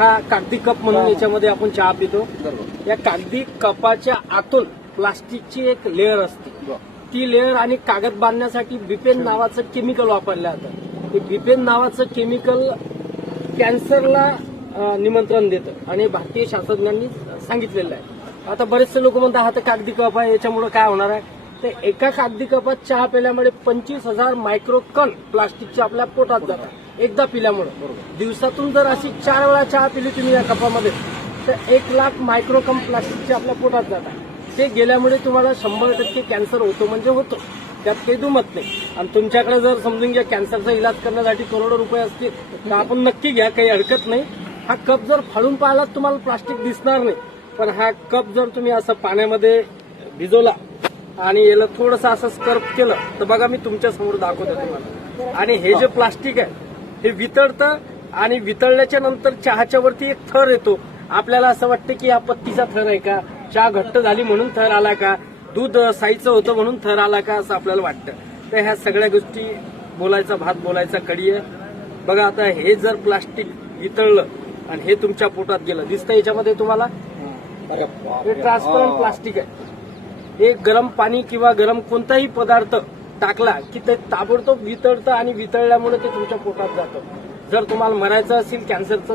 हा कागदी कप म्हणून याच्यामध्ये आपण चहा पितो या कागदी कपाच्या आतून प्लास्टिकची एक लेअर असते ती लेअर आणि कागद बांधण्यासाठी बिपेन नावाचं केमिकल वापरलं जातं ते बिपेन नावाचं केमिकल कॅन्सरला निमंत्रण देतं आणि भारतीय शास्त्रज्ञांनी सांगितलेलं आहे आता बरेचसे लोक म्हणतात हा तर कागदी कप आहे याच्यामुळे काय होणार आहे तर एका कागदी कपात चहा पिल्यामुळे पंचवीस हजार मायक्रोकन प्लास्टिकच्या प्लास्टिकचे आपल्या पोटात जातात एकदा पिल्यामुळे दिवसातून जर अशी चार वेळा चहा पिली तुम्ही या कपामध्ये तर एक लाख मायक्रोकम प्लास्टिकचे आपल्या पोटात जातात ते गेल्यामुळे तुम्हाला शंभर टक्के कॅन्सर होतो म्हणजे होतो त्यात काही दुमत नाही आणि तुमच्याकडे जर समजून घ्या कॅन्सरचा इलाज करण्यासाठी करोडो रुपये असतील तर आपण नक्की घ्या काही हरकत नाही हा कप जर फाळून पाहिला तुम्हाला प्लास्टिक दिसणार नाही पण हा कप जर तुम्ही असं पाण्यामध्ये भिजवला आणि याला थोडंसं असं स्कर्प केलं तर बघा मी तुमच्या समोर दाखवतो तुम्हाला आणि हे जे प्लास्टिक आहे हे वितळतं आणि वितळल्याच्या नंतर चहाच्या वरती एक थर येतो आपल्याला असं वाटतं की या पत्तीचा थर आहे का चहा घट्ट झाली म्हणून थर आला का दूध साईचं होतं म्हणून थर आला का असं आपल्याला वाटतं तर ह्या सगळ्या गोष्टी बोलायचा भात बोलायचा कडी आहे बघा आता हे जर प्लास्टिक वितळलं आणि हे तुमच्या पोटात गेलं दिसतं याच्यामध्ये तुम्हाला हे ट्रान्सपरंट प्लास्टिक आहे हे गरम पाणी किंवा गरम कोणताही पदार्थ टाकला की ते ताबडतोब वितळतं आणि वितळल्यामुळे ते तुमच्या पोटात जातं जर तुम्हाला मरायचं असेल कॅन्सरचं